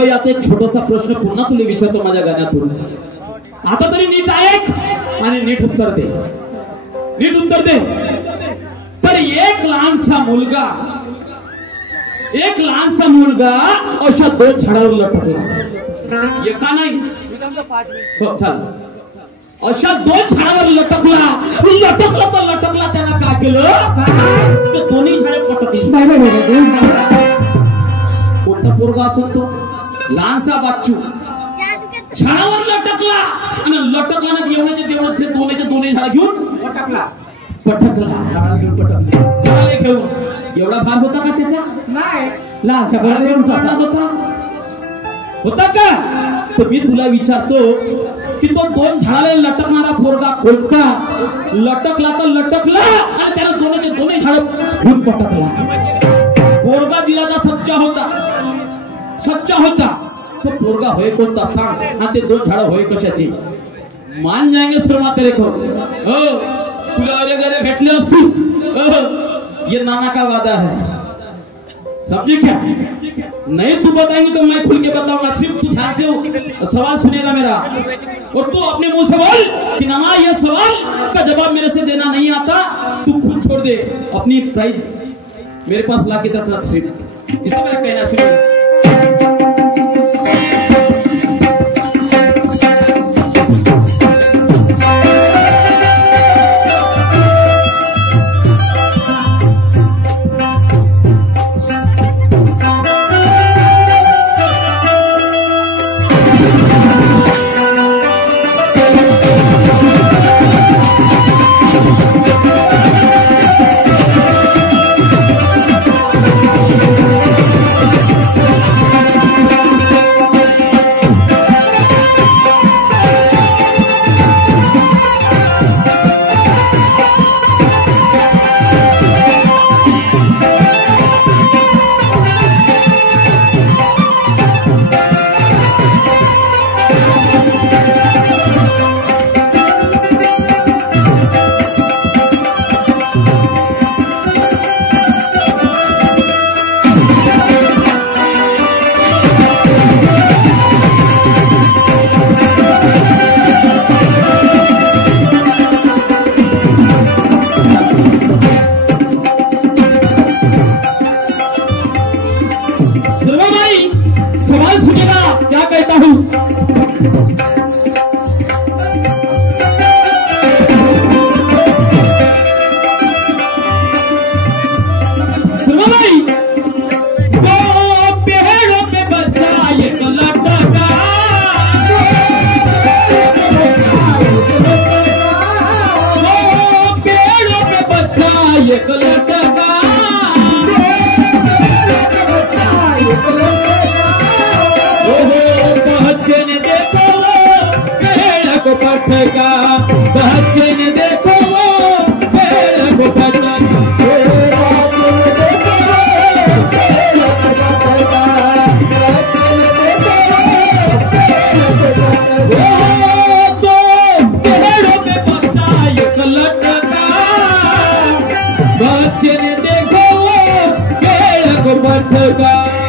बाई आता एक छोटासा प्रश्न पुन्हा तुला विचारतो माझ्या गाण्यातून. आता तरी नीट ऐक आणि नीट उत्तर दे. नीट उत्तर दे. तर एक लहानसा मुलगा अशा दोन झाडावर लटकला. एका नाही हो चाल. अशा दोन झाडावर लटकला तर लटकला त्यानं काय केलं तर दोन्ही झाडे पटकली. कोणता पोरगा असतो तो लहानसा बाच्चू झाडावर लटकला आणि लटकला ना एवढ्याचे तेवढं ते दोन्ही झाड घेऊन पटकला झाडाला घेऊन पटकले घेऊन. एवढा भार होता का त्याचा? नाही. लहानसा होता का? तर मी तुला विचारतो की तो दोन झाडाला लटकणारा पोरगा कोणता? लटकला तर लटकला आणि त्याला दोन्ही झाड घेऊन पटकला. पोरगा दिला तर सच्चा होता. तो पोरगा होय कोणता सांग आणि ते दोन झाड होय कशाचे? मान जाएंगे सुरमा तेरे को. हो तुला अरे गरे भेटले असतो. ये नाना का वादा है. समझे क्या? नहीं तू बताएंगे तो मैं खुल के बताऊंगा. सिर्फ तू ध्यान से सवाल सुनेगा मेरा और तू अपने मुंह से बोल कि नाना ये सवाल का जवाब मेरे से देना नहीं आता. तू खुद छोड़ दे अपनी प्राइज मेरे पास ला के रखना. सिर्फ इसलिए मेरा कहना सुनिए. बच्चे ने देखो वो पेड़ को पटका. बच्चे ने देखो वो पेड़ को पटका.